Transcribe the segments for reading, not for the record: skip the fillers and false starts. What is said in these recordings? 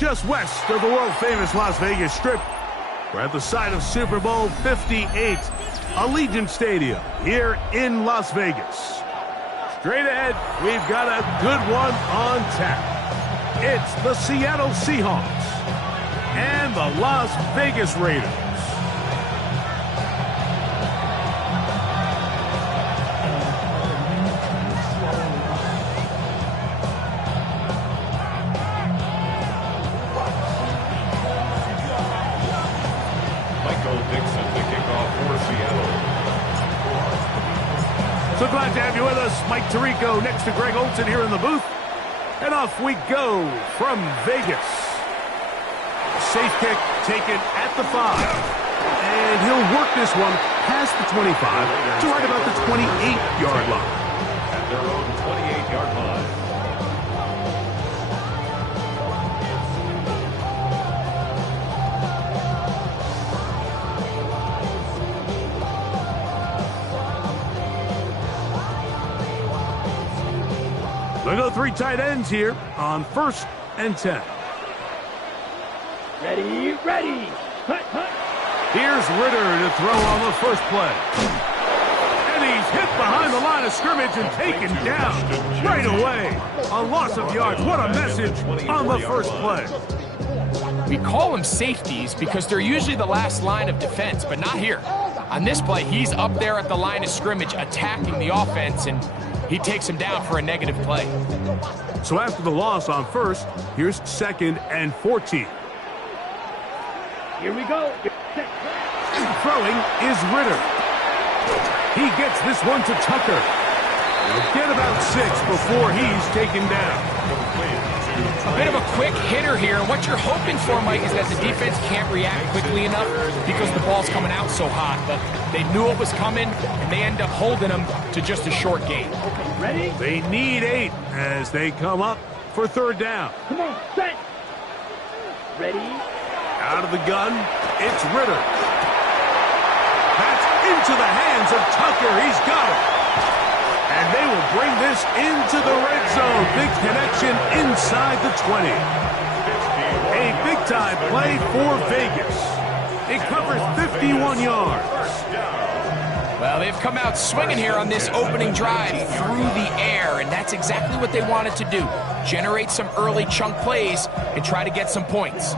just west of the world-famous Las Vegas Strip. We're at the site of Super Bowl 58, Allegiant Stadium here in Las Vegas. Straight ahead, we've got a good one on tap. It's the Seattle Seahawks and the Las Vegas Raiders. So glad to have you with us. Mike Tirico next to Greg Olson here in the booth. And off we go from Vegas. Safe kick taken at the 5. And he'll work this one past the 25 to right about the 28-yard line. At their own 28-yard line. We'll go 3 tight ends here on 1st and 10. Ready, ready. Hut, hut. Here's Ritter to throw on the first play. And he's hit behind the line of scrimmage and taken down right away. A loss of yards. What a message on the first play. We call them safeties because they're usually the last line of defense, but not here. On this play, he's up there at the line of scrimmage attacking the offense, and he takes him down for a negative play. So after the loss on 1st, here's 2nd and 14. Here we go. Throwing is Ritter. He gets this one to Tucker. He'll get about 6 before he's taken down. A bit of a quick hitter here, and what you're hoping for, Mike, is that the defense can't react quickly enough because the ball's coming out so hot. But they knew it was coming, and they end up holding them to just a short gain. Okay, ready? They need 8 as they come up for 3rd down. Come on, set. Ready? Out of the gun, it's Ritter. That's into the hands of Tucker. He's got it. And they will bring this into the red zone. Big connection inside the 20. A big-time play for Vegas. It covers 51 yards. Well, they've come out swinging here on this opening drive through the air, and that's exactly what they wanted to do. Generate some early chunk plays and try to get some points.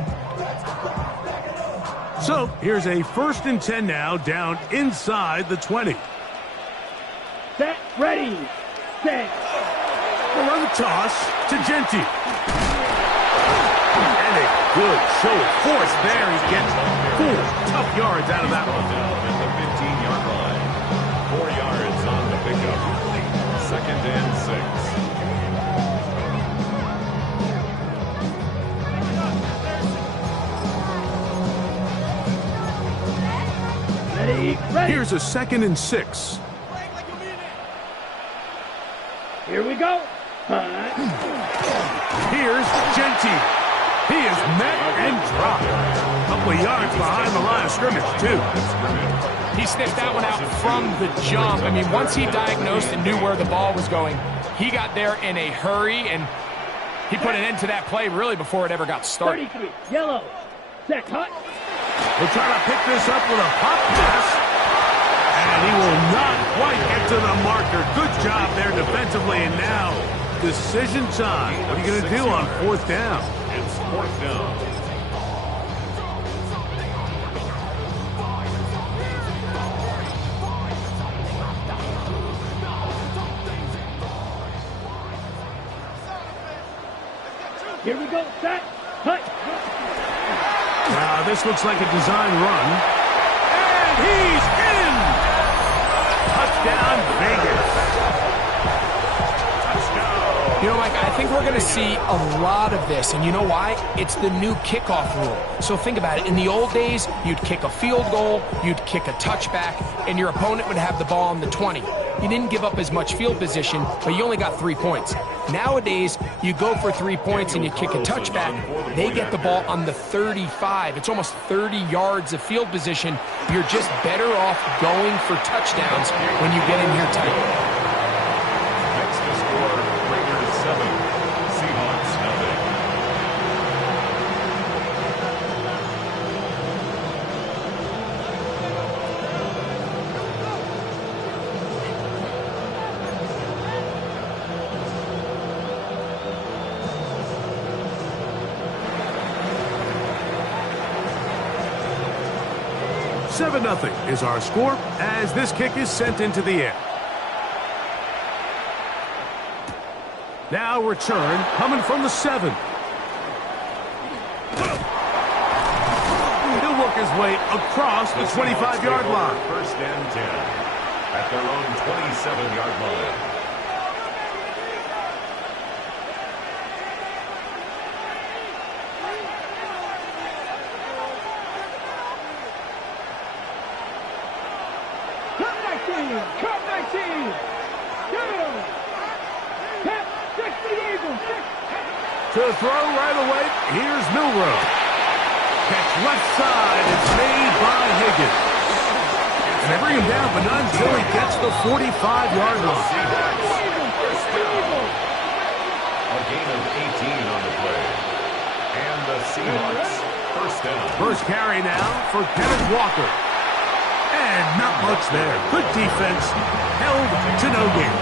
So here's a 1st and 10 now down inside the 20. Set, ready, set. We'll run the toss to Genty. And a good show of force there. He gets 4 tough yards out of that one. Down at the 15-yard line. 4 yards on the pickup. 2nd and 6. Ready, ready. Here's a 2nd and 6. Here we go. Here's Genty. He is met and dropped. A couple of yards behind the line of scrimmage, too. He sniffed that one out from the jump. I mean, once he diagnosed and knew where the ball was going, he got there in a hurry, and he put an end to that play really before it ever got started. 33, yellow. Set, hut. We'll try to pick this up with a pop pass. And he will not quite get to the marker. Good job there defensively. And now, decision time. What are you going to do on 4th down? It's 4th down. Here we go, set, hut. Now, this looks like a design run. And he's in! Touchdown, Vegas. You know, Mike, I think we're going to see a lot of this, and you know why? It's the new kickoff rule. So think about it. In the old days, you'd kick a field goal, you'd kick a touchback, and your opponent would have the ball on the 20. You didn't give up as much field position, but you only got 3 points. Nowadays, you go for 3 points and you kick a touchback, they get the ball on the 35. It's almost 30 yards of field position. You're just better off going for touchdowns when you get in here tight. Next to score, Raiders 7, Seahawks 0. 7-0 is our score as this kick is sent into the air. Now return coming from the 7. He'll work his way across the 25-yard line. First and 10 at their own 27-yard line. Cut 19! Go! Tap 60 Eagles! To throw right away, here's Milrow. Catch left side, it's made by Higgins. And they bring him down, but not until he gets the 45-yard line. A gain of 18 on the play. And the Seahawks first down. First carry now for Kenneth Walker. And not much there. Good defense, held to no gain.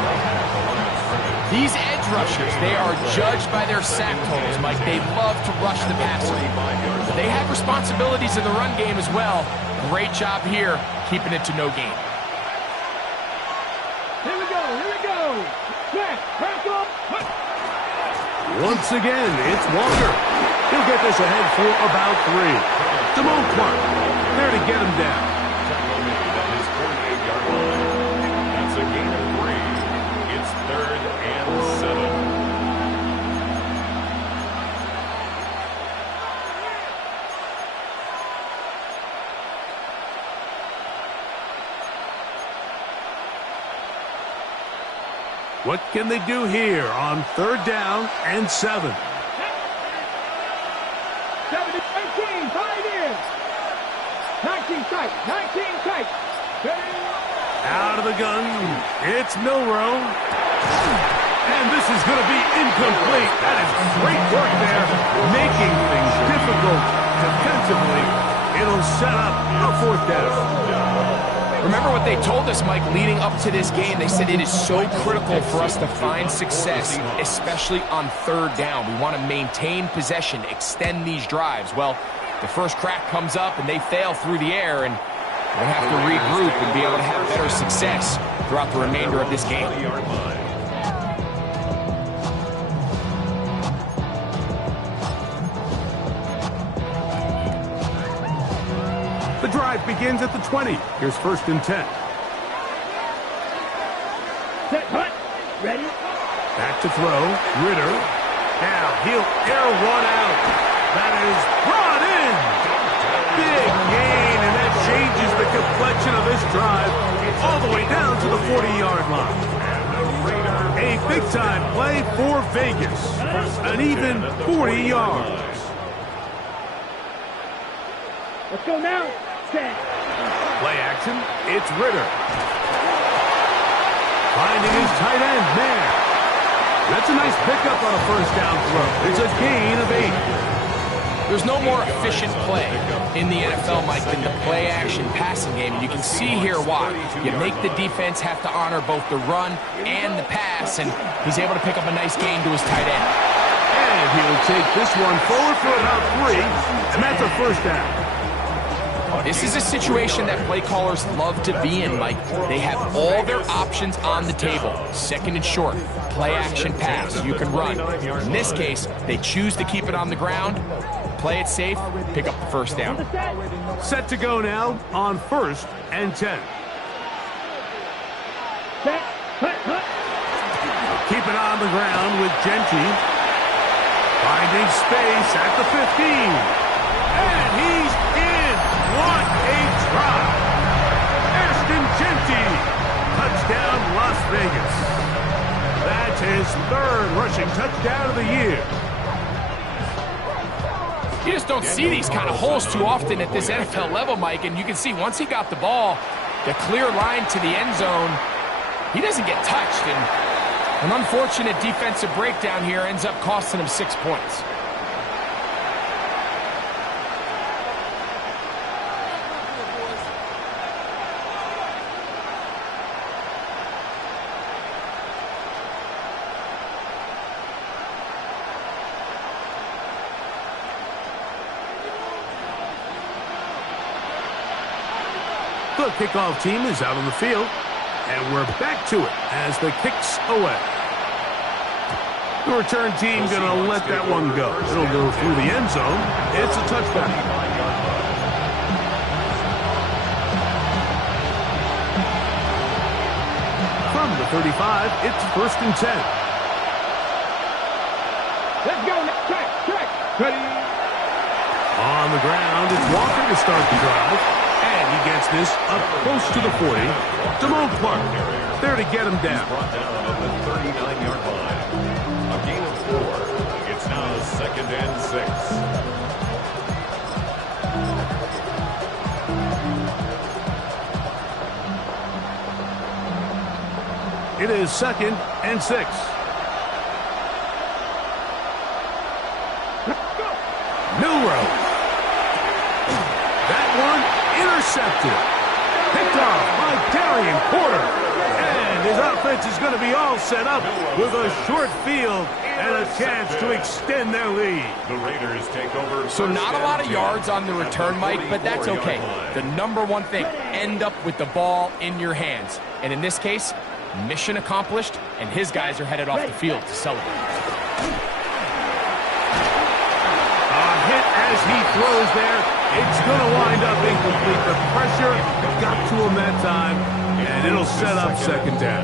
These edge rushers, they are judged by their sack totals, Mike. They love to rush the passer. But they have responsibilities in the run game as well. Great job here, keeping it to no gain. Here we go! Back up! Once again, it's Walker. He'll get this ahead for about 3. Damone Clark, there to get him down. His 48-yard line. That's a gain of 3. It's 3rd and 7. What can they do here on 3rd down and 7? 18, 5 in! 19 tight! Out of the gun, it's Milrow. And this is going to be incomplete. That is great work there, making things difficult defensively. It'll set up a 4th down. Remember what they told us, Mike, leading up to this game. They said it is so critical for us to find success, especially on 3rd down. We want to maintain possession, extend these drives. Well, the first crack comes up and they fail through the air, and we'll have to regroup and be able to have better success throughout the remainder of this game. The drive begins at the 20. Here's 1st and 10. Set, hut, ready? Back to throw, Ritter. Now he'll air one out. That is brought in. Big gain, and that changes the complexion of this drive all the way down to the 40-yard line. A big-time play for Vegas. An even 40 yards. Let's go now. Set. Play action, it's Ritter. Finding his tight end, man. That's a nice pickup on a 1st down throw. It's a gain of 8. There's no more efficient play in the NFL, Mike, than the play-action passing game. And you can see here why. You make the defense have to honor both the run and the pass, and he's able to pick up a nice gain to his tight end. And he'll take this one forward for about 3, and that's a 1st down. This is a situation that play callers love to be in, Mike. They have all their options on the table. 2nd and short, play action pass, you can run. In this case, they choose to keep it on the ground, play it safe, pick up the 1st down. Set to go now on 1st and 10. Set, hut. Keep it on the ground with Genty. Finding space at the 15. And he's in. What a drop. Ashton Genty. Touchdown, Las Vegas. That's his 3rd rushing touchdown of the year. You just don't see these kind of holes too often at this NFL level, Mike, and you can see once he got the ball, the clear line to the end zone, he doesn't get touched, and an unfortunate defensive breakdown here ends up costing him 6 points. The kickoff team is out on the field, and we're back to it as the kick's away. The return team going to let that one go. It'll go through the end zone. It's a touchback. From the 35, it's 1st and 10. Let's go. Track. Ready. On the ground, it's Walker to start the drive. And he gets this up close to the 40. Damone Clark there to get him down. Brought down at the 39-yard line. A gain of 4. It's now 2nd and 6. It is 2nd and 6. Milrow. That one intercepted. Picked off by Darian Porter. And his offense is going to be all set up with a short field and a chance to extend their lead. The Raiders take over. So not a lot of yards on the return, Mike, but that's okay. The number one thing, end up with the ball in your hands. And in this case, mission accomplished, and his guys are headed off the field to celebrate. As he throws there, it's going to wind up incomplete. The pressure got to him that time, and it'll set up 2nd down.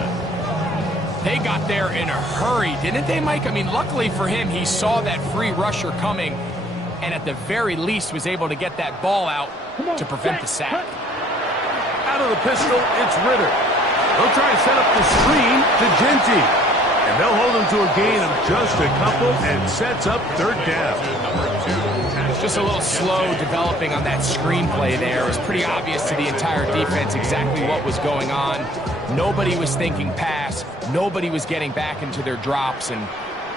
They got there in a hurry, didn't they, Mike? I mean, luckily for him, he saw that free rusher coming, and at the very least was able to get that ball out to prevent the sack. Out of the pistol, it's Ritter. They'll try to set up the screen to Genty. And they'll hold him to a gain of just a couple and sets up 3rd down. Just a little slow developing on that screenplay there. It was pretty obvious to the entire defense exactly what was going on. Nobody was thinking pass. Nobody was getting back into their drops, and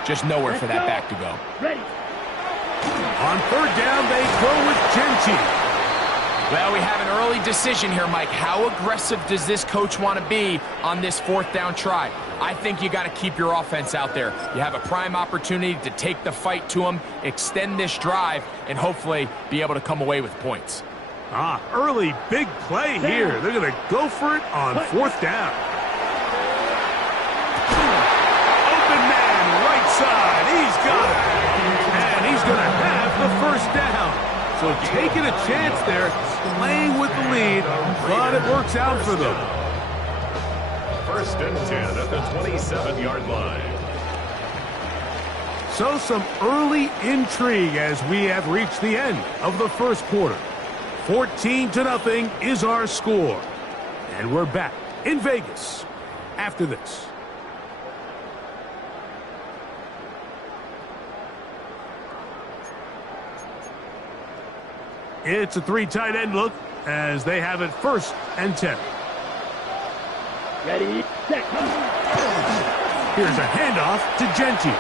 just nowhere for that back to go. Ready. On 3rd down, they go with Genty. Well, we have an early decision here, Mike. How aggressive does this coach want to be on this 4th down try? I think you got to keep your offense out there. You have a prime opportunity to take the fight to them, extend this drive, and hopefully be able to come away with points. Early big play here. They're going to go for it on 4th down. Open man, right side. He's got it. And he's going to have the 1st down. So taking a chance there, playing with the lead, but it works out for them. 1st and 10 at the 27-yard line. So some early intrigue as we have reached the end of the 1st quarter. 14-0 is our score. And we're back in Vegas after this. It's a 3 tight end look as they have it 1st and 10. Ready, set. Here's a handoff to Genty.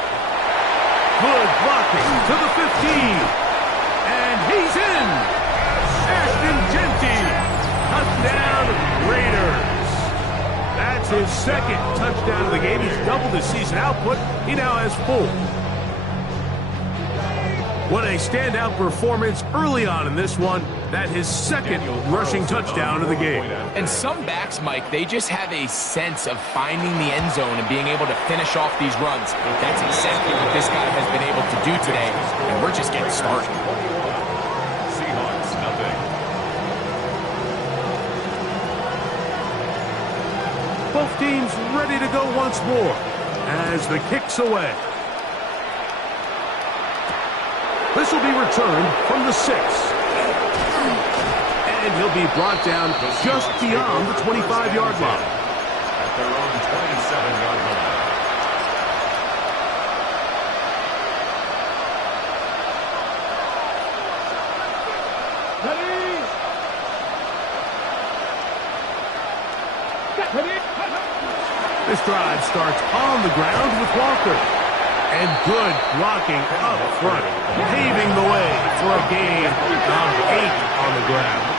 Good blocking to the 15. And he's in. Ashton Genty. Touchdown, Raiders. That's his 2nd touchdown of the game. He's doubled his season output. He now has 4. What a standout performance early on in this one. That his 2nd rushing touchdown of the game. And some backs, Mike, they just have a sense of finding the end zone and being able to finish off these runs. That's exactly what this guy has been able to do today, and we're just getting started. Seahawks, nothing. Both teams ready to go once more as the kick's away. This will be returned from the 6. And he'll be brought down just beyond the 25-yard line. At their own 27-yard line. Ready. This drive starts on the ground with Walker. And good blocking up front, paving the way for a gain of 8 on the ground.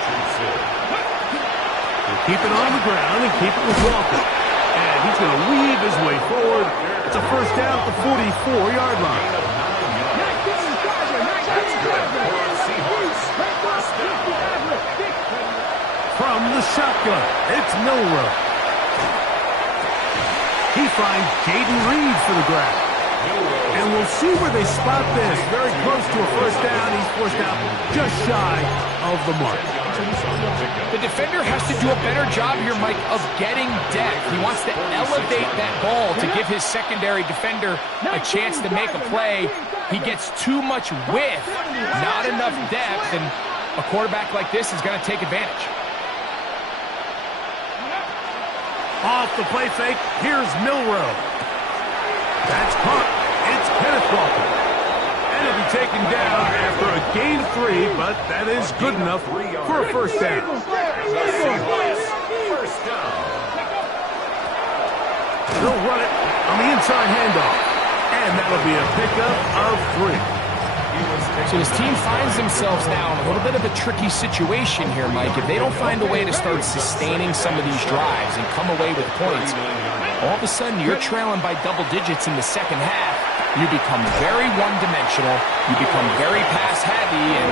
He'll keep it on the ground and keep it with Walker. And he's going to weave his way forward. It's a 1st down at the 44-yard line. From the shotgun. It's Milrow. He finds Jaden Reed for the grab. And we'll see where they spot this. Very close to a first down. He's forced out just shy of the mark. The defender has to do a better job here, Mike, of getting depth. He wants to elevate that ball to give his secondary defender a chance to make a play. He gets too much width, not enough depth, and a quarterback like this is going to take advantage. Off the play fake, here's Milrow. That's caught. It's Kenneth Walker. And he'll be taken down after a gain of 3, but that is good enough for a first down. They'll run it on the inside handoff. And that'll be a pickup of 3. So his team finds themselves now in a little bit of a tricky situation here, Mike. If they don't find a way to start sustaining some of these drives and come away with points, all of a sudden you're trailing by double digits in the second half. You become very one-dimensional. You become very pass-heavy, and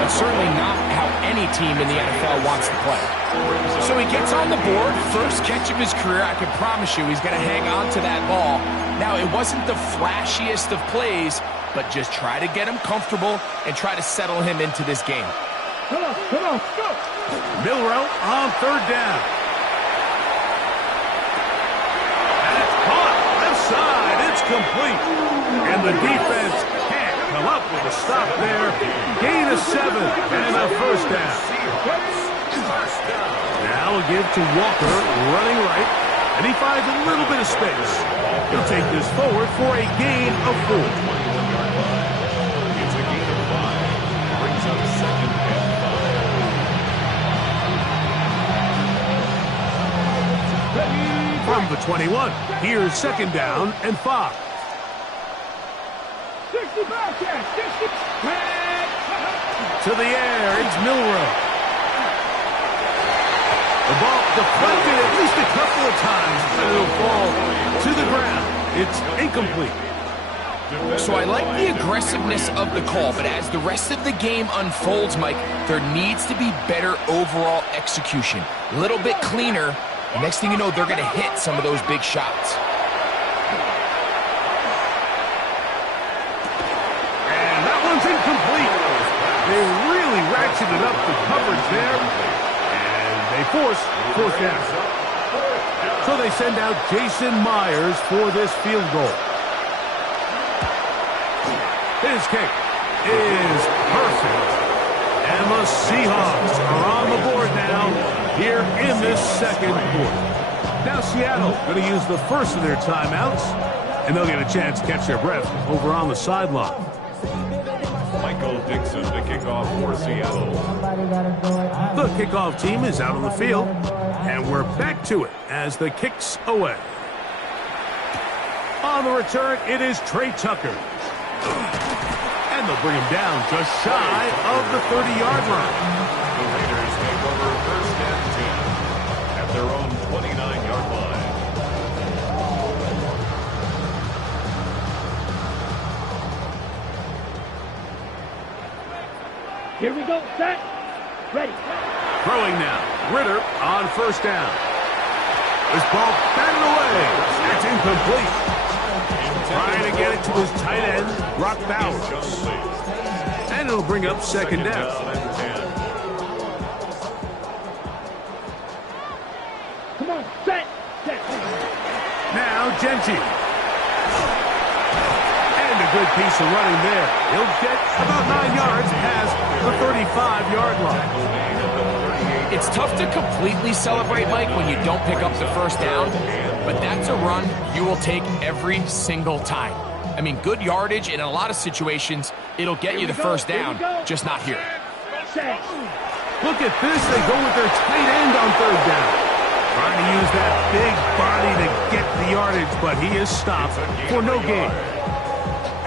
that's certainly not how any team in the NFL wants to play. So he gets on the board, first catch of his career. I can promise you he's going to hang on to that ball. Now, it wasn't the flashiest of plays, but just try to get him comfortable and try to settle him into this game. Come on, go! Milrow on third down. That's caught. Left side. It's complete. And the defense can't come up with a stop there. Gain of 7 and a first down. Now we'll give to Walker running right. And he finds a little bit of space. He'll take this forward for a gain of 4. It's a gain of 5. Brings up second and 5. From the 21, here's second down and 5. 65 catch, 60. To the air, it's Milrow. The ball deflected at least a couple of times, but it'll fall to the ground. It's incomplete. So I like the aggressiveness of the call, but as the rest of the game unfolds, Mike, there needs to be better overall execution. A little bit cleaner. The next thing you know, they're going to hit some of those big shots. And that one's incomplete. They really ratcheted up the coverage there. And they force fourth down. So they send out Jason Myers for this field goal. His kick is perfect. And the Seahawks are on the board now here in this second quarter. Now Seattle going to use the first of their timeouts, and they'll get a chance to catch their breath over on the sideline. Michael Dixon to kick off for Seattle. The kickoff team is out on the field, and we're back to it as the kick's away. On the return, it is Trey Tucker. And they'll bring him down just shy of the 30-yard line. The Raiders take over first and 10 at their own 29-yard line. Here we go, set, ready. Throwing now, Ritter on first down. This ball batted away. That's incomplete. Trying to get it to his tight end, Brock Bowers. And it'll bring up second down. Come on, set. Now Genty. And a good piece of running there. He'll get about 9 yards past the 35-yard line. It's tough to completely celebrate, Mike, when you don't pick up the first down, but that's a run you will take every single time. I mean, good yardage, and in a lot of situations, it'll get you the first down, just not here. Look at this. They go with their tight end on third down. Trying to use that big body to get the yardage, but he is stopped for no gain.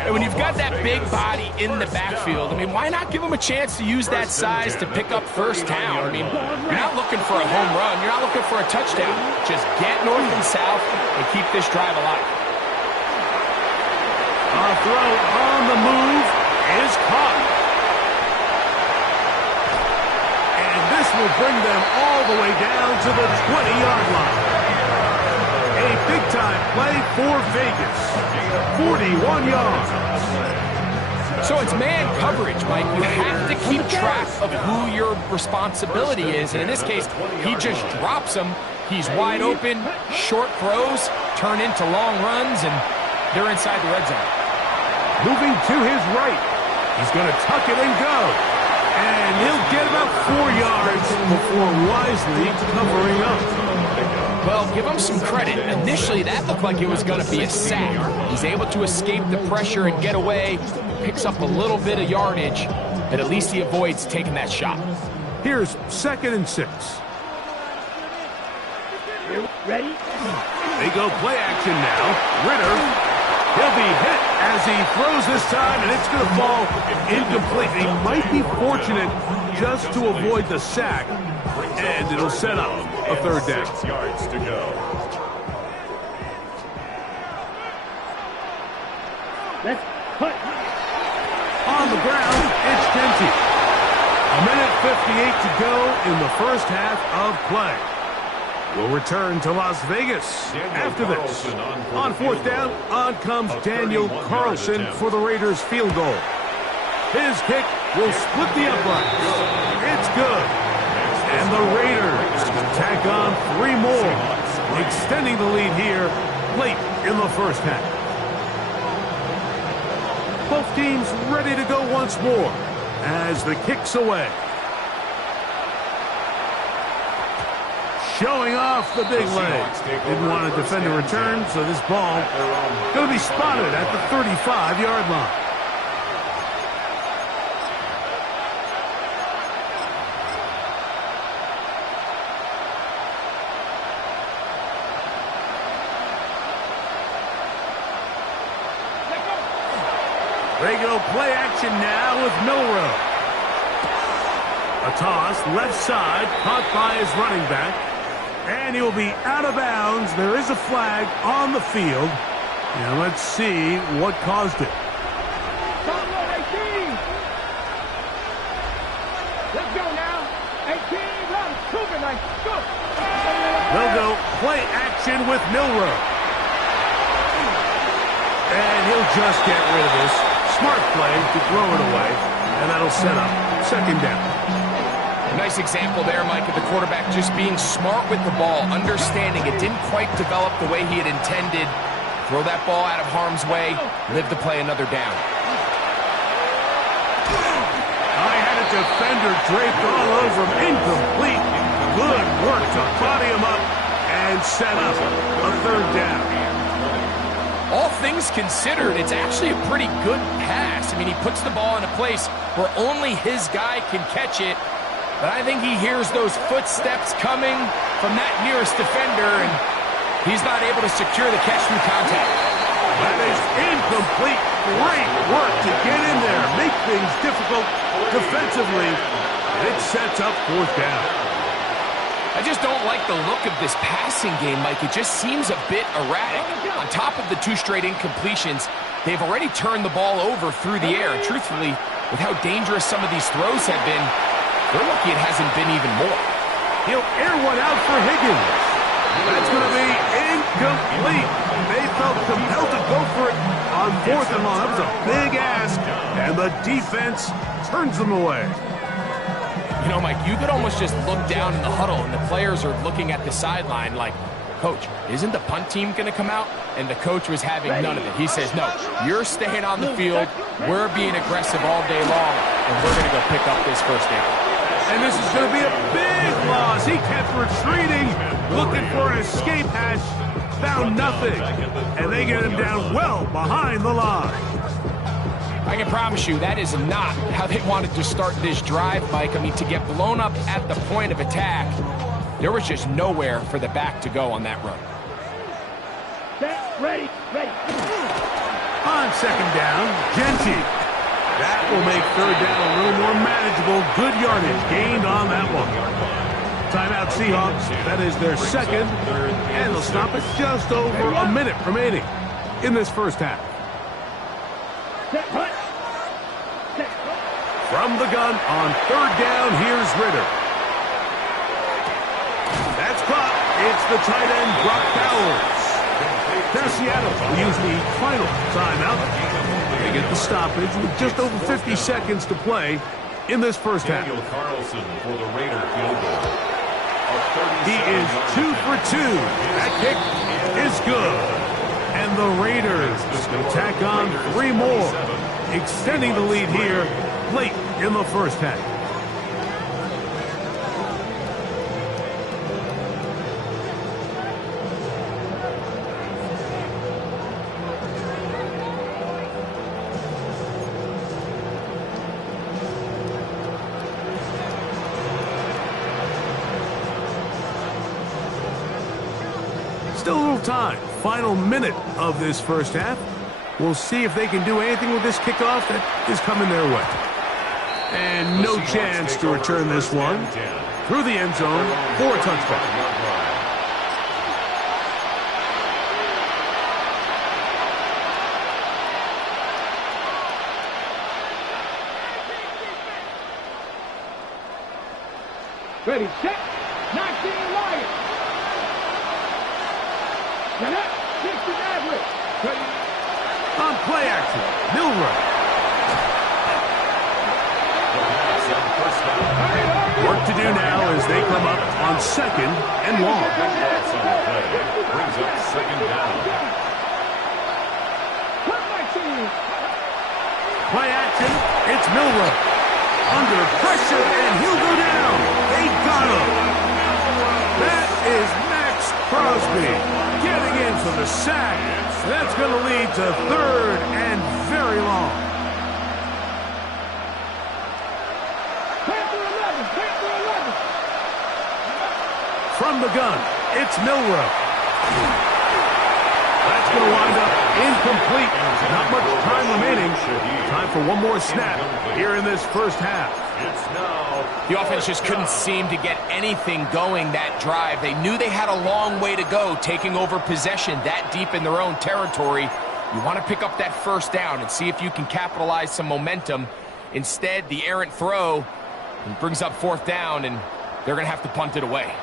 And when you've got that big body in the backfield, I mean, why not give him a chance to use that size to pick up first down? I mean, you're not looking for a home run. You're not looking for a touchdown. Just get north and south and keep this drive alive. A throw on the move is caught. And this will bring them all the way down to the 20-yard line. A big-time play for Vegas. 41 yards. So it's man coverage, Mike. You have to keep track of who your responsibility is. And in this case, he just drops him. He's wide open. Short throws turn into long runs, and they're inside the red zone. Moving to his right. He's going to tuck it and go. And he'll get about 4 yards before wisely covering up. Well, give him some credit. Initially, that looked like it was going to be a sack. He's able to escape the pressure and get away, picks up a little bit of yardage, but at least he avoids taking that shot. Here's 2nd and 6. Ready? They go play action now. Ritter, he'll be hit as he throws this time, and it's going to fall incomplete. He might be fortunate just to avoid the sack, and it'll set up a 3rd down. 6 yards to go. Let's cut. On the ground, it's Genty. 1:58 to go in the first half of play. We'll return to Las Vegas after this. On 4th down, on comes Daniel Carlson for the Raiders field goal. His kick will split the uprights. It's good. And the Raiders tack on 3 more, extending the lead here late in the first half. Both teams ready to go once more as the kick's away. Showing off the big leg. Didn't want to defend a return, so this ball going to be spotted at the 35-yard line. They go play action now with Milrow. A toss, left side, caught by his running back. And he will be out of bounds. There is a flag on the field. Now let's see what caused it. Let's go now. 18, run, Cougar, nice, go. They'll go play action with Milrow. And he'll just get rid of this. Smart play to throw it away. And that'll set up 2nd down. Nice example there, Mike, of the quarterback just being smart with the ball, understanding it didn't quite develop the way he had intended. Throw that ball out of harm's way, live to play another down. I had a defender draped all over him, incomplete. Good work to body him up and set up a 3rd down. All things considered, it's actually a pretty good pass. I mean, he puts the ball in a place where only his guy can catch it. But I think he hears those footsteps coming from that nearest defender, and he's not able to secure the catch through contact. That is incomplete. Great work to get in there, make things difficult defensively, and it sets up 4th down. I just don't like the look of this passing game, Mike. It just seems a bit erratic. On top of the 2 straight incompletions, they've already turned the ball over through the air. Truthfully, with how dangerous some of these throws have been, they're lucky it hasn't been even more. He'll air one out for Higgins. That's going to be incomplete. They felt compelled to go for it on 4th and long. That was a big ask, and the defense turns them away. You know, Mike, you could almost just look down in the huddle, and the players are looking at the sideline like, Coach, isn't the punt team going to come out? And the coach was having none of it. He says, no, you're staying on the field. We're being aggressive all day long, and we're going to go pick up this 1st down. And this is going to be a big loss. He kept retreating, looking for an escape hatch, found nothing. And they get him down well behind the line. I can promise you that is not how they wanted to start this drive, Mike. I mean, to get blown up at the point of attack, there was just nowhere for the back to go on that run. Set, ready, ready. On 2nd down, Genty. That will make 3rd down a little more manageable. Good yardage gained on that one. Timeout Seahawks. That is their 2nd. And they'll stop it just over a minute remaining in this first half. Set, hut. Set. From the gun on 3rd down, here's Ritter. It's the tight end, Brock Bowers. Now Seattle will use the final timeout. They get the stoppage with just over 50 seconds to play in this first half. Daniel Carlson for the Raider field goal. He is 2 for 2. That kick is good. And the Raiders will tack on 3 more, extending the lead here late in the first half. Still a little time. Final minute of this first half. We'll see if they can do anything with this kickoff that is coming their way. And no chance to return this one through the end zone for a touchdown. Ready, set, 19 Lions. Now that, 60 average. Ready. On play action, Milroe. Work to do now as they come up on 2nd and long. Brings up 2nd down. Play action, it's Milroe. Under pressure, and he'll go down. They got him. That is Max Crosby getting in for the sack. That's going to lead to 3rd and very long. From the gun, it's Milroe. That's going to wind up incomplete. Not much time remaining. Time for one more snap here in this first half. The offense just couldn't seem to get anything going that drive. They knew they had a long way to go, taking over possession that deep in their own territory. You want to pick up that first down and see if you can capitalize some momentum. Instead, the errant throw brings up 4th down, and they're going to have to punt it away.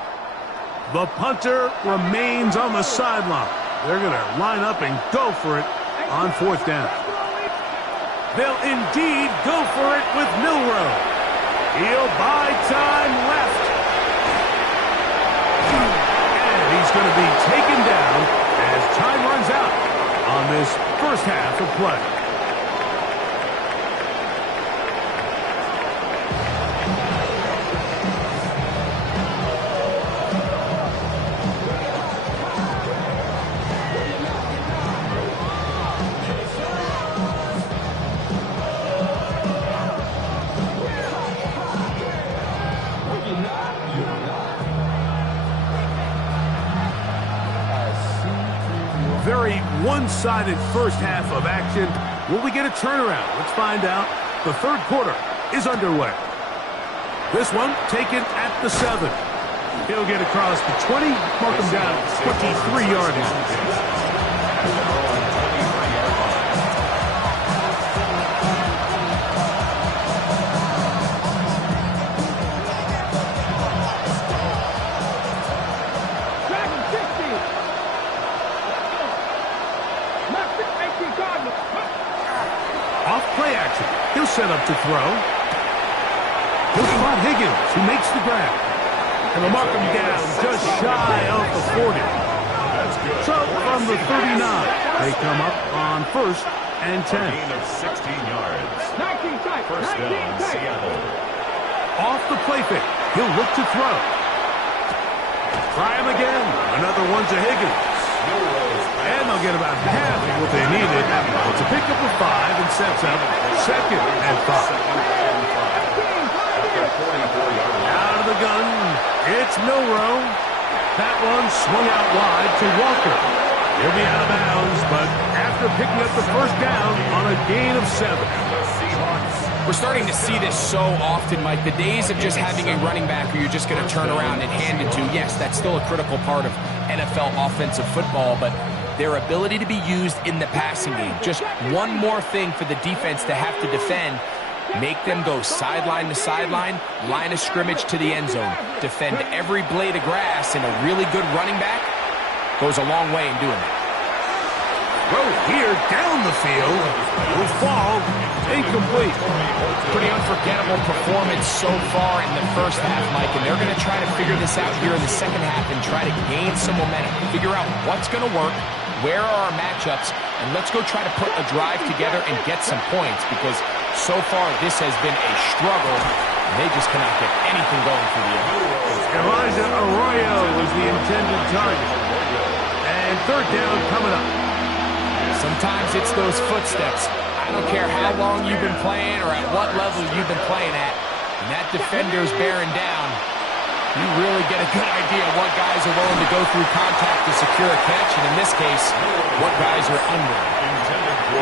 The punter remains on the sideline. They're going to line up and go for it on 4th down. They'll indeed go for it with Milroe. He'll buy time left. And he's going to be taken down as time runs out on this first half of play. Very one-sided first half of action. Will we get a turnaround? Let's find out. The 3rd quarter is underway. This one taken at the 7. He'll get across the 20, mark him down 23-yard line. Off play action. He'll set up to throw. He'll spot Higgins, who makes the grab. And they'll mark him down just shy of the 40. So from the 39, they come up on 1st and 10. A gain of 16 yards. 19 tight. First down, Seattle. Off the play fake. He'll look to throw. Try him again. Another one to Higgins. And they'll get about half of what they needed. It's a pickup of 5 and sets up 2nd and 5. Out of the gun, it's Milroe. That one swung out wide to Walker. He'll be out of bounds, but after picking up the first down on a gain of 7. We're starting to see this so often, Mike. The days of just having a running back who you're just going to turn around and hand it to, yes, that's still a critical part of NFL offensive football, but their ability to be used in the passing game. Just one more thing for the defense to have to defend. Make them go sideline to sideline, line of scrimmage to the end zone. Defend every blade of grass, and a really good running back goes a long way in doing that. Throw here down the field will fall incomplete. Pretty unforgettable performance so far in the first half, Mike, and they're going to try to figure this out here in the second half and try to gain some momentum, figure out what's going to work, where are our matchups, and let's go try to put a drive together and get some points, because so far this has been a struggle, and they just cannot get anything going for the end. Elijah Arroyo was the intended target. And third down coming up. Sometimes it's those footsteps. I don't care how long you've been playing or at what level you've been playing at. When that defender's bearing down, you really get a good idea of what guys are willing to go through contact to secure a catch, and in this case, what guys are under.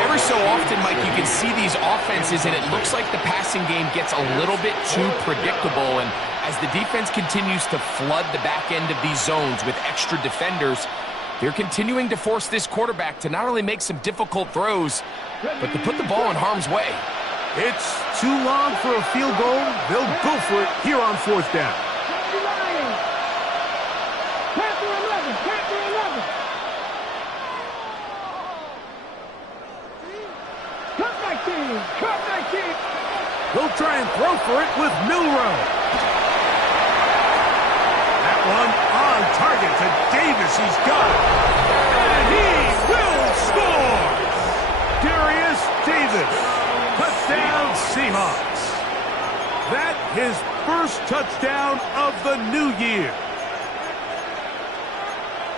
Every so often, Mike, you can see these offenses, and it looks like the passing game gets a little bit too predictable, and as the defense continues to flood the back end of these zones with extra defenders, they're continuing to force this quarterback to not only make some difficult throws, but to put the ball in harm's way. It's too long for a field goal. They'll go for it here on fourth down. They'll try and throw for it with Milrow. That one on target to Davis. He's got it. And he will score. Darius Davis. Touchdown Seahawks. That his first touchdown of the new year.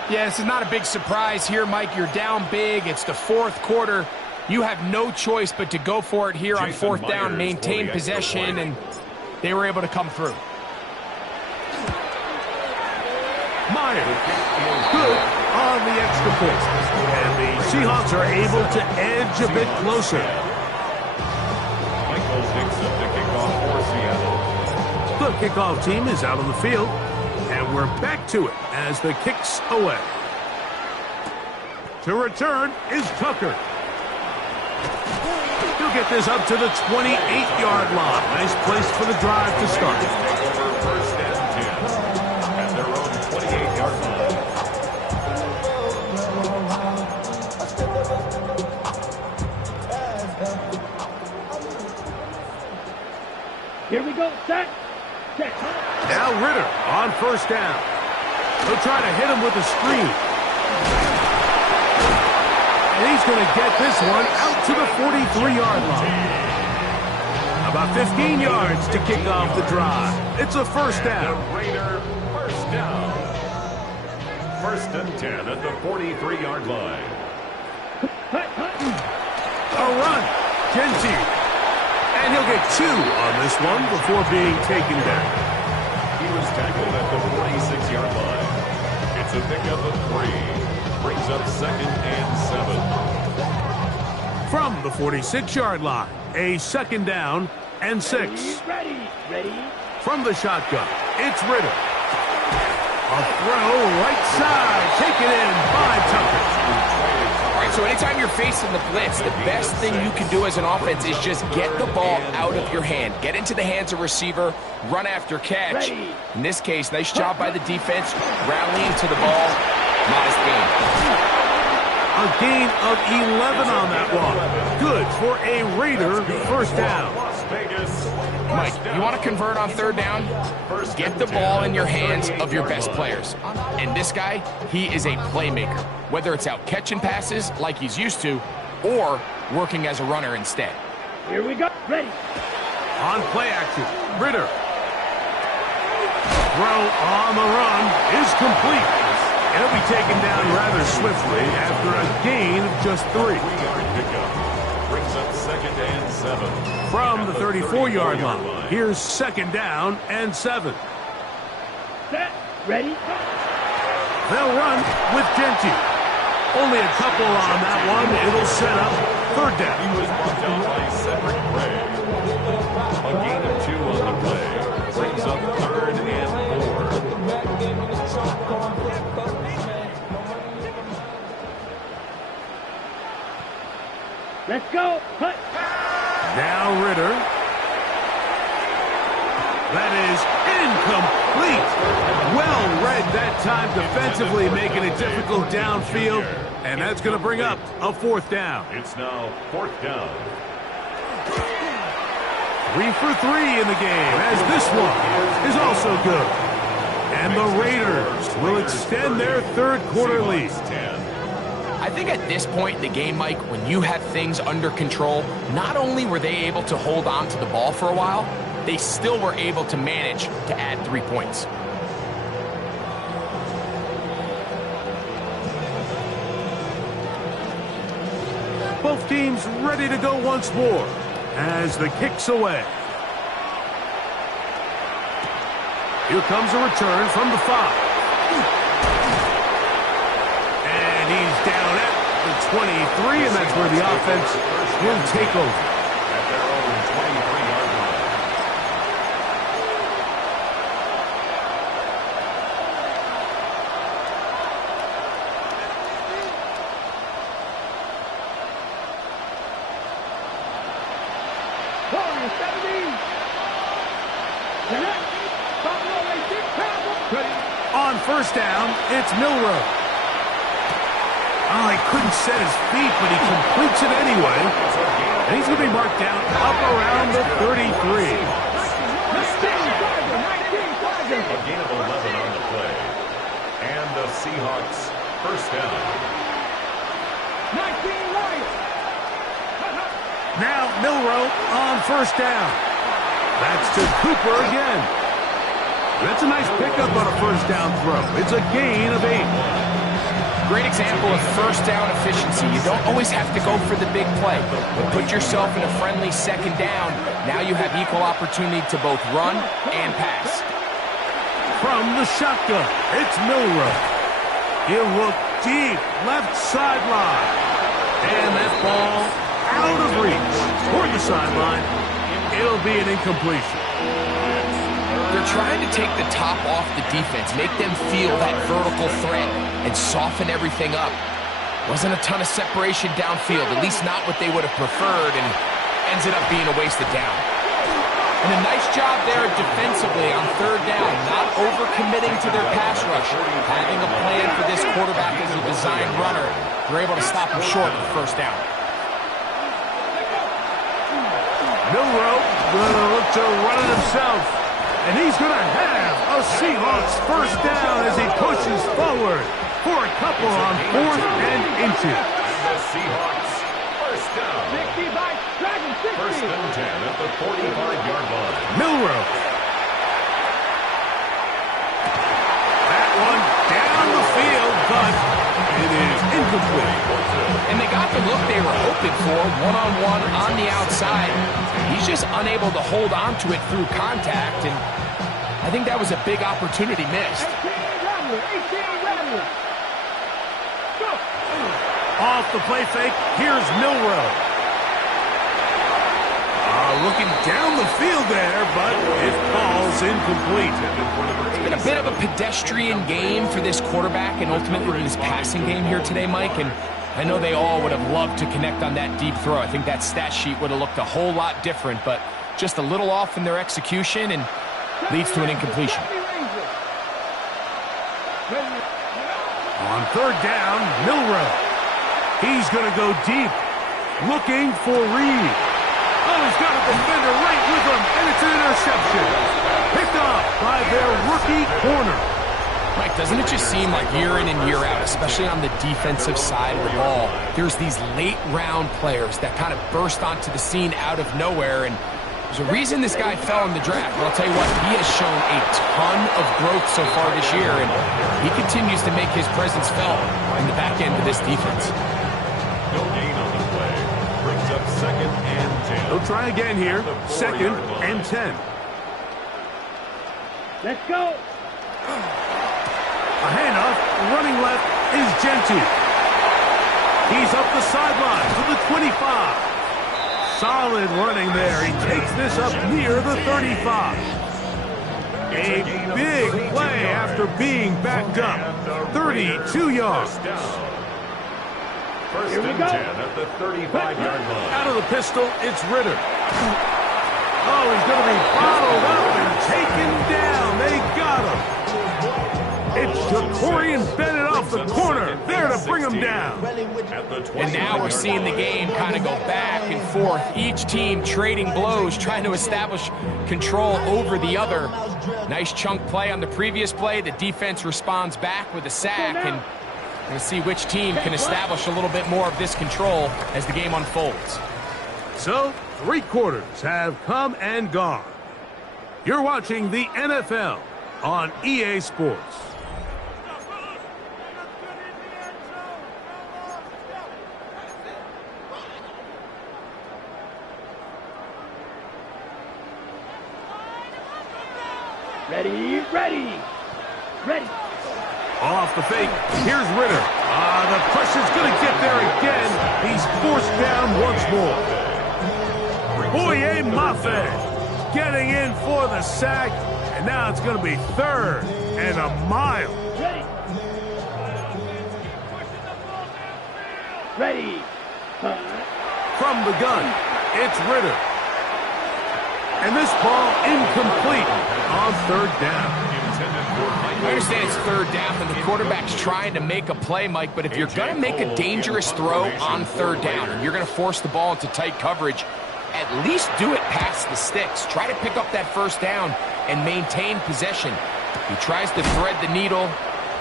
Yeah, this is not a big surprise here, Mike. You're down big. It's the fourth quarter. You have no choice but to go for it here on fourth down, maintain possession, and they were able to come through. Myers, good on the extra point. And the Seahawks are able to edge a bit closer. Michael Dixon to kick off for Seattle. The kickoff team is out on the field, and we're back to it as the kick's away. To return is Tucker. He'll get this up to the 28-yard line. Nice place for the drive to start. First and 10 at their own 28-yard line. Here we go. Set. Now Ritter on first down. He'll try to hit him with a screen. And he's going to get this one out to the 43-yard line. About 15 yards to kick off the drive. It's a first down. The Raider first down. First and 10 at the 43-yard line. A run. Genty. And he'll get 2 on this one before being taken down. He was tackled at the 46-yard line. It's a pickup of 3. Brings up second and 7. From the 46-yard line, a second down and 6. Ready. From the shotgun, it's Ritter. A throw right side, taken in by Tucker. All right, so anytime you're facing the blitz, the best thing you can do as an offense is just get the ball out of your hand. Get into the hands of receiver, run after catch. In this case, nice job by the defense, rallying to the ball. Modest gain. A gain of 11 on that one. Good for a Raider first down. Mike, you want to convert on third down? Get the ball in your hands of your best players. And this guy, he is a playmaker. Whether it's out catching passes like he's used to, or working as a runner instead. Here we go. Ready. On play action, Ritter. Throw on the run is complete. He'll be taken down rather swiftly after a gain of just 3. Brings up second and 7. From the 34-yard line, here's second down and 7. Set. Ready. They'll run with Genty. Only a couple on that one. It'll set up third down. He was brought down by Cedric Gray. A gain of 2 on the play. Brings up third and 4. Let's go. Hut. Now Ritter That is incomplete. Well read that time defensively, making it difficult downfield. And that's going to bring up a 4th down. It's now 4th down. 3 for 3 in the game, as this one is also good. And the Raiders will extend their 3rd quarter lead. I think at this point in the game, Mike, when you have things under control, not only were they able to hold on to the ball for a while, they still were able to manage to add 3 points. Both teams ready to go once more as the kick's away. Here comes a return from the 5. And he's down at the 23, and that's where the offense will take over. At their own 23-yard line. On 1st down, it's Milroe. Oh, he couldn't set his feet, but he completes it anyway. And he's going to be marked down up around the 33. A gain of 11 on the play. And the Seahawks 1st down. Now Milroe on 1st down. That's to Cooper again. That's a nice pickup on a 1st down throw. It's a gain of 8. Great example of 1st down efficiency. You don't always have to go for the big play, but put yourself in a friendly 2nd down. Now you have equal opportunity to both run and pass. From the shotgun, it's Milroe. He'll look deep, left sideline. And that ball out of reach toward the sideline. It'll be an incompletion. They're trying to take the top off the defense, make them feel that vertical threat, and soften everything up. Wasn't a ton of separation downfield, at least not what they would have preferred, and ends up being a wasted down. And a nice job there defensively on 3rd down, not overcommitting to their pass rush. Having a plan for this quarterback as a design runner, they're able to stop him short of 1st down. Milroe going to look to run it himself. And he's going to have a Seahawks 1st down as he pushes forward for a couple on 4th and inches. The Seahawks 1st down. 1st and 10 at the 45-yard line. Milroe. That one down the field, but it is incomplete. And they got the look they were hoping for, one-on-one on the outside. He's just unable to hold on to it through contact, and I think that was a big opportunity missed. Off the play fake, here's Milroe. Looking down the field there, but it falls incomplete. It's been a bit of a pedestrian game for this quarterback and ultimately this passing game here today, Mike, and I know they all would have loved to connect on that deep throw. I think that stat sheet would have looked a whole lot different, but just a little off in their execution and leads to an incompletion. On 3rd down, Milroe. He's going to go deep, looking for Reed. Oh, he's got a defender right with him, and it's an interception. Picked up by their rookie corner. Mike, doesn't it just seem like year in and year out, especially on the defensive side of the ball, there's these late-round players that kind of burst onto the scene out of nowhere, and there's a reason this guy fell in the draft. But I'll tell you what, he has shown a ton of growth so far this year, and he continues to make his presence felt in the back end of this defense. No gain on the play. Brings up 2nd and 10. They'll try again here. 2nd and 10. Let's go. A handoff, running left is Genty. He's up the sideline to the 25. Solid running there. He takes this up near the 35. A big play after being backed up. 32 yards. First and 10 at the 35-yard line. Out of the pistol, it's Ritter. Oh, he's going to be bottled up and taken down. They got him. It's Jacorian Bennett off the corner. There to bring him down. And now we're seeing the game kind of go back and forth. Each team trading blows, trying to establish control over the other. Nice chunk play on the previous play. The defense responds back with a sack, and we'll see which team can establish a little bit more of this control as the game unfolds. So, 3 quarters have come and gone. You're watching the NFL on EA Sports. Ready, ready, ready. Off the fake, here's Ritter. The pressure's going to get there again. He's forced down once more. Boye Mafe getting in for the sack, and now it's going to be 3rd and a mile. Ready. Ready. From the gun, it's Ritter. And this ball incomplete on 3rd down. I understand it's 3rd down and the quarterback's trying to make a play, Mike, but if you're going to make a dangerous throw on 3rd down and you're going to force the ball into tight coverage, at least do it past the sticks. Try to pick up that 1st down and maintain possession. He tries to thread the needle.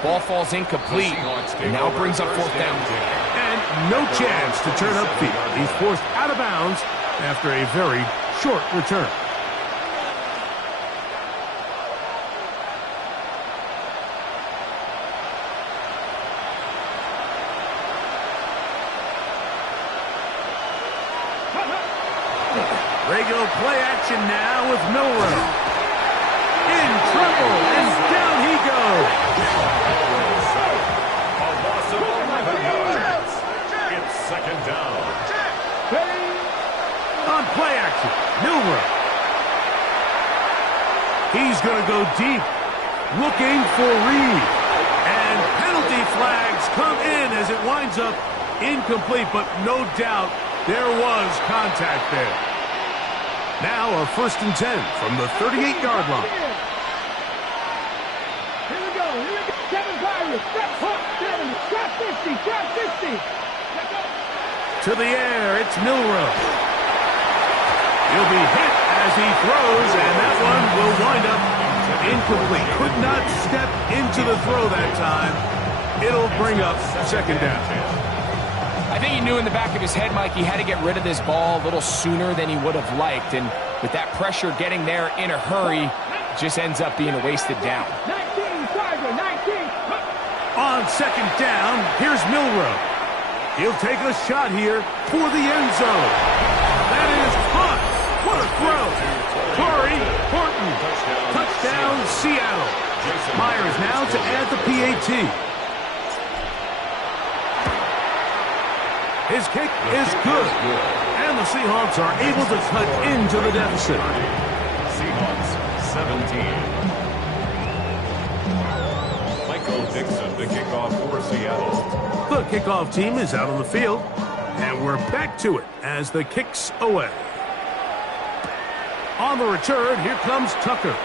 Ball falls incomplete, and now brings up 4th down. And no chance to turn upfield. He's forced out of bounds after a very short return. Regular play action now with Milrow. In trouble, and down he goes. A loss of 11 yards. It's 2nd down. On play action, Milrow. He's going to go deep, looking for Reed. And penalty flags come in as it winds up incomplete, but no doubt there was contact there. Now a 1st and 10 from the 38-yard line. Here we go. 7 Pirates. Step 7. Drop 50. Drop 50. To the air, it's Milrow. He'll be hit as he throws, and that one will wind up incomplete. Could not step into the throw that time. It'll bring up 2nd down. I think he knew in the back of his head, Mike, he had to get rid of this ball a little sooner than he would have liked. And with that pressure getting there in a hurry, it just ends up being a wasted down. 19, Tiger, 19. On 2nd down, here's Milrow. He'll take a shot here for the end zone. That is caught. What a throw. Corey Horton. Touchdown, Seattle. Myers now to add the PAT. His kick is good. And the Seahawks are able to cut into the deficit. Seahawks 17. Michael Dixon to kick off for Seattle. The kickoff team is out on the field. And we're back to it as the kick's away. On the return, here comes Tucker.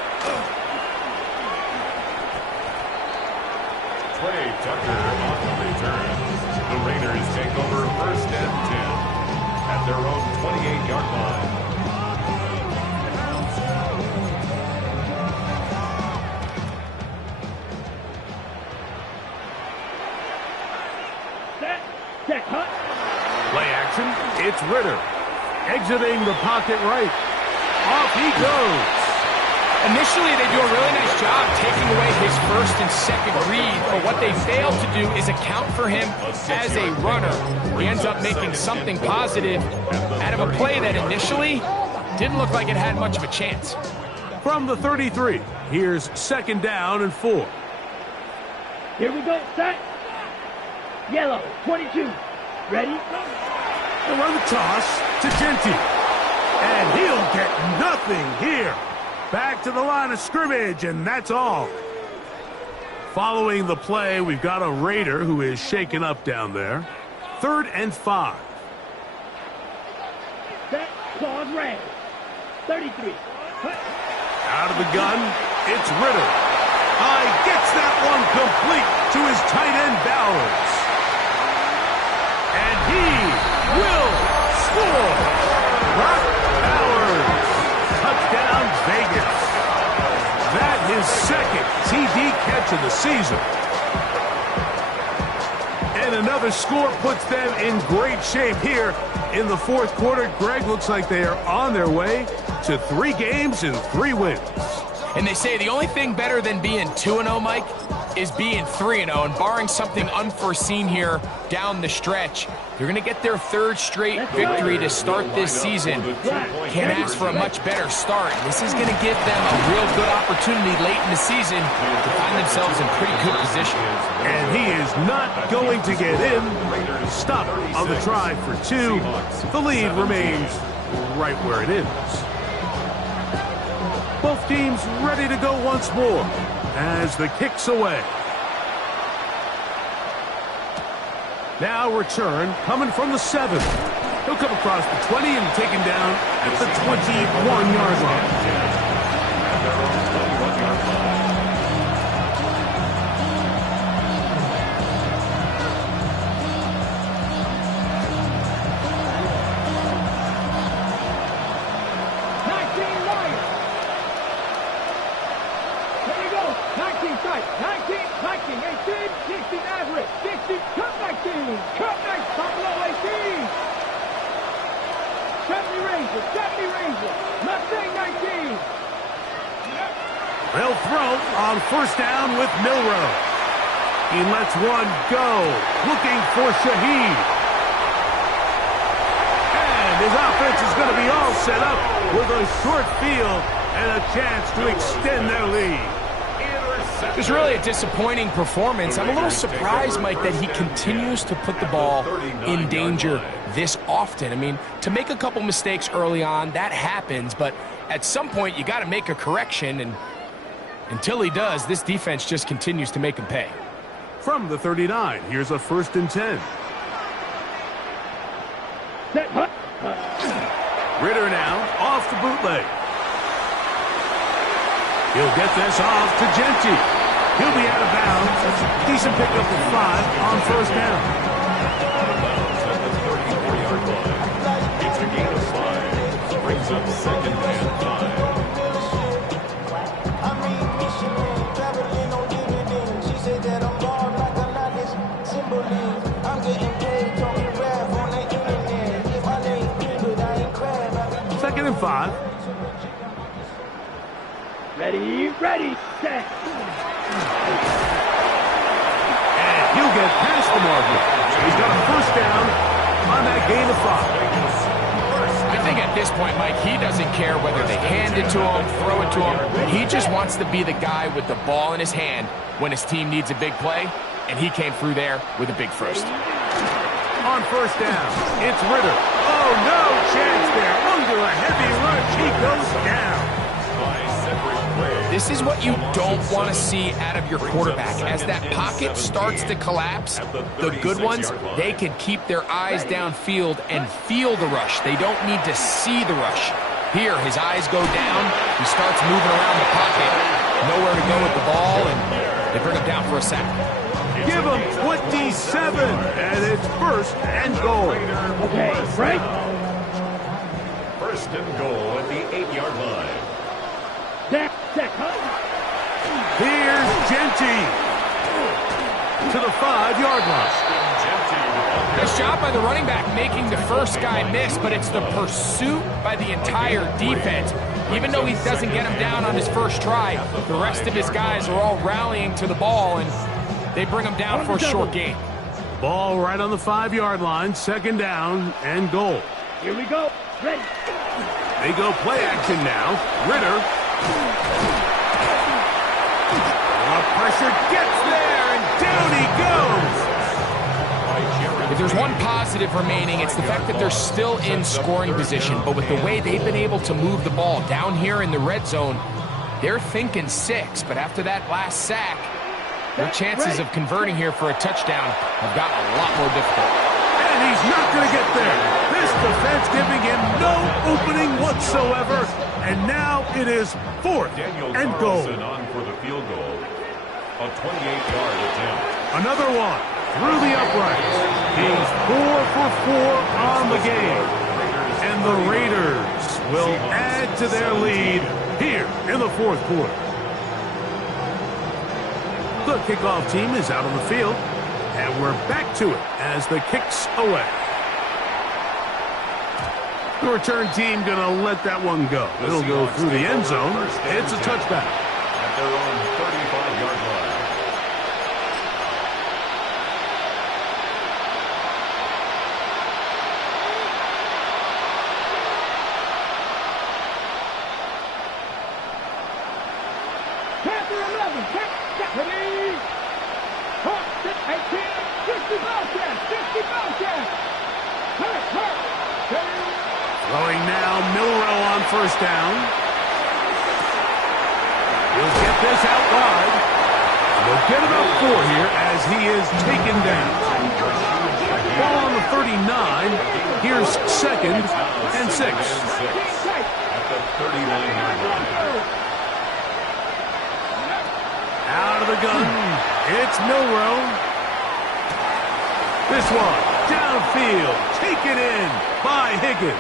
Trey Tucker on the return. The Raiders take over 1st and 10 at their own 28-yard line. Check, hut. Play action, it's Ritter. Exiting the pocket right. Off he goes. Initially, they do a really nice job taking away his 1st and 2nd read, but what they fail to do is account for him as a runner. He ends up making something positive out of a play that initially didn't look like it had much of a chance. From the 33, here's 2nd down and 4. Here we go. Set. Yellow, 22. Ready? And run the toss to Genty. And he'll get nothing here. Back to the line of scrimmage, and that's all. Following the play, we've got a Raider who is shaken up down there. 3rd and 5. Set. Pause. Red. 33. Out of the gun, it's Ritter. Gets that one complete to his tight end, Bowers. And he will score. Brock Bowers. Touchdown, Vegas. That his second TD catch of the season. And another score puts them in great shape here in the fourth quarter. Greg, looks like they are on their way to 3 games and 3 wins. And they say the only thing better than being 2-0, Mike, is being 3-0. And barring something unforeseen here down the stretch, they're going to get their 3rd straight victory to start this season. Can't ask for a much better start. This is going to give them a real good opportunity late in the season to find themselves in pretty good position. And he is not going to get in. Stop on the try for 2. The lead remains right where it is. Both teams ready to go once more as the kick's away. Now return coming from the 7. He'll come across the 20 and taken down at the 21-yard line. 70 Rangers. Mustang 19. They'll throw on first down with Milrow. He lets one go, looking for Shaheed. And his offense is going to be all set up with a short field and a chance to extend their lead. It was really a disappointing performance. I'm a little surprised, Mike, that he continues to put the ball in danger this often. I mean, to make a couple mistakes early on, that happens, but at some point you got to make a correction, and until he does, this defense just continues to make him pay. From the 39, here's a 1st and 10. Ritter now off the bootleg. He'll get this off to Genty. He'll be out of bounds. Decent pickup of 5 on first down. Out of bounds at the 34-yard line. It's a gain of 5. Brings up 2nd and 5. Second and 5. Ready, set. And he'll get past the marker. He's got a first down on that gain of 5. I think at this point, Mike, he doesn't care whether they hand it to him, throw it to him. He just wants to be the guy with the ball in his hand when his team needs a big play, and he came through there with a big first. On first down, it's Ritter. Oh, no chance there. Under a heavy rush, he goes down. This is what you don't want to see out of your quarterback. As that pocket starts to collapse, the good ones, they can keep their eyes downfield and feel the rush. They don't need to see the rush. Here, his eyes go down. He starts moving around the pocket. Nowhere to go with the ball, and they bring him down for a sack. Give him 27, and it's 1st and goal. Okay, right. 1st and goal at the 8-yard line. Here's Genty to the 5-yard line. Nice job by the running back making the first guy miss, but it's the pursuit by the entire defense. Even though he doesn't get him down on his first try, the rest of his guys are all rallying to the ball, and they bring him down for a short gain. Ball right on the 5-yard line, 2nd down and goal. Here we go. Ready. They go play action now. Ritter. Pressure gets there, and down he goes. If there's one positive remaining, it's the fact that they're still in scoring position. But with the way they've been able to move the ball down here in the red zone, they're thinking 6. But after that last sack, their chances of converting here for a touchdown have gotten a lot more difficult. And he's not going to get there. This defense giving him no opening whatsoever. And now it is 4th and goal. Carlson on for the field goal. A 28-yard attempt. Another one through the uprights. He's 4 for 4 on the game. And the Raiders will add to their lead here in the 4th quarter. The kickoff team is out on the field. And we're back to it as the kick's away. The return team going to let that one go. It'll go through the end zone. It's a touchback. At their own 35-yard line. Panther 11, ready, 18, 60 Bobcats, 60 Bobcats. Throwing now, Milrow on first down. He'll get this out wide. He'll get about 4 here as he is taken down. Ball on the 39. Here's 2nd and 6. At the 39-yard line. Out of the gun. It's Milrow. This one downfield. Taken in by Higgins.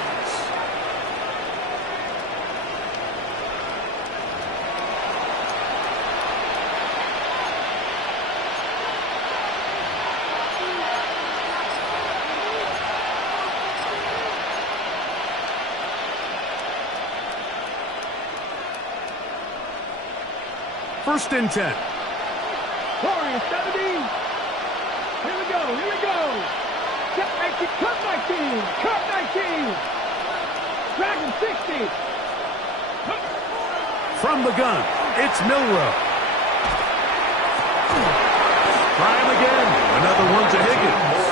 First and 10. Warriors 70. Here we go. Cut 19, cut 19. Dragon 60. From the gun, it's Milrow. Try him again. Another one to Higgins.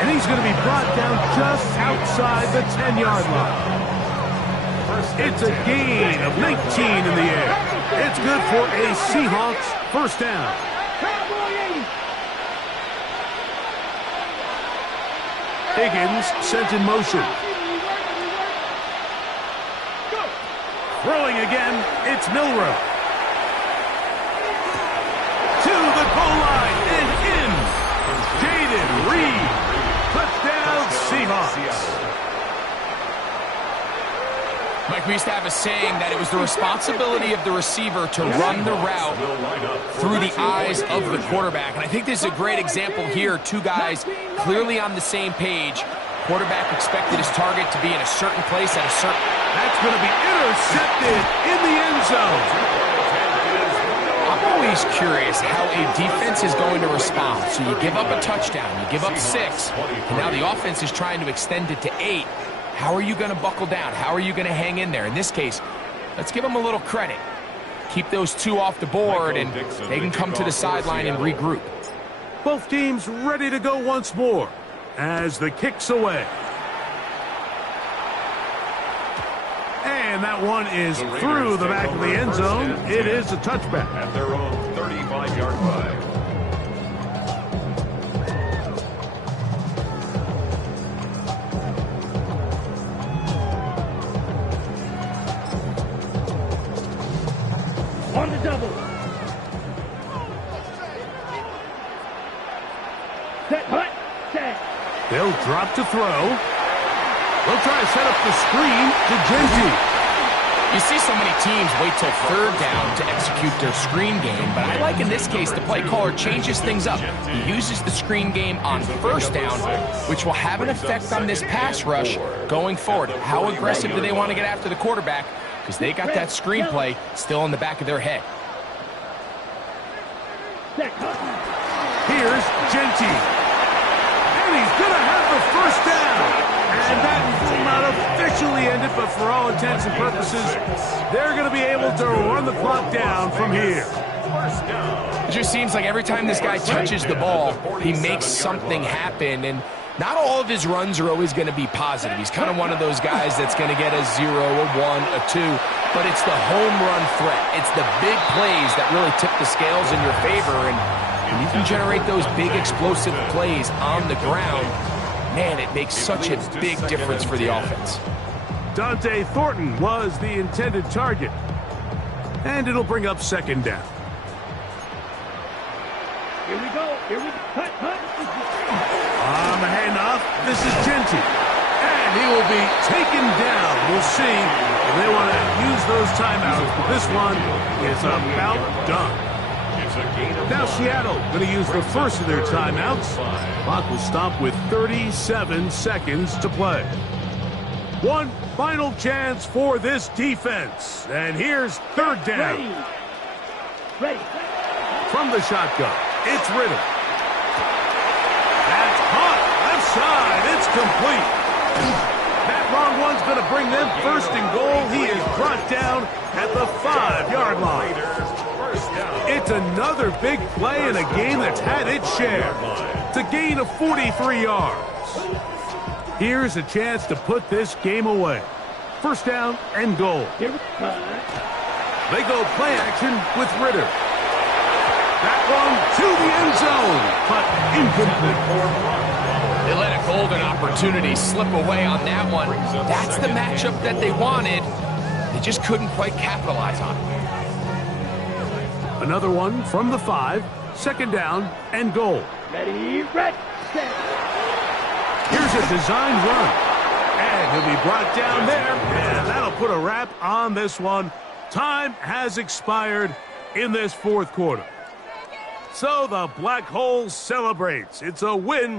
And he's going to be brought down just outside the 10-yard line. It's a gain of 19 in the air. It's good for a Seahawks first down. Higgins sent in motion. Throwing again, it's Milrow. To the goal line and in. Jaden Reed. Touchdown Seahawks. Mike, we used to have a saying that it was the responsibility of the receiver to run the route through the eyes of the quarterback. And I think this is a great example here. 2 guys clearly on the same page. Quarterback expected his target to be in a certain place at a certain... That's going to be intercepted in the end zone. I'm always curious how a defense is going to respond. So you give up a touchdown, you give up 6, and now the offense is trying to extend it to 8. How are you going to buckle down? How are you going to hang in there? In this case, let's give them a little credit. Keep those 2 off the board, and they can come to the sideline and regroup. Both teams ready to go once more as the kick's away. And that one is through the back of the end zone. It is a touchback. At their own 35-yard line. On the double. Set, hut, set. They'll drop to throw. They'll try to set up the screen to Genty. You see so many teams wait till 3rd down to execute their screen game, but I like in this case the play caller changes things up. He uses the screen game on 1st down, which will have an effect on this pass rush going forward. How aggressive do they want to get after the quarterback? Because they got that screenplay still in the back of their head. Here's Genty. And he's going to have the first down. And that will not officially end it, but for all intents and purposes, they're going to be able to run the clock down from here. It just seems like every time this guy touches the ball, he makes something happen, and not all of his runs are always going to be positive. He's kind of one of those guys that's going to get a 0, a 1, a 2, but it's the home run threat. It's the big plays that really tip the scales in your favor, and you can generate those big explosive plays on the ground. man, it makes such a big difference for the offense. Dante Thornton was the intended target. And it'll bring up second down. Here we go. Here we go. Cut. On the handoff, this is Genty. And he will be taken down. We'll see if they want to use those timeouts. But this one is about done. Now Seattle going to use the first of their timeouts. Clock will stop with 37 seconds to play. One final chance for this defense. And here's third down. Ready. From the shotgun, it's Ritter. That's hot. Left side. It's complete. That long one's going to bring them first and goal. He is brought down at the 5-yard line. It's another big play in a game that's had its share. It's a gain of 43 yards. Here's a chance to put this game away. First down and goal. They go play action with Ritter. That one to the end zone, but incomplete. They let a golden opportunity slip away on that one. That's the matchup that they wanted. They just couldn't quite capitalize on it. Another one from the 5, second down and goal. Ready, set. Here's a design run. And he'll be brought down there. And that'll put a wrap on this one. Time has expired in this fourth quarter. So the Black Hole celebrates. It's a win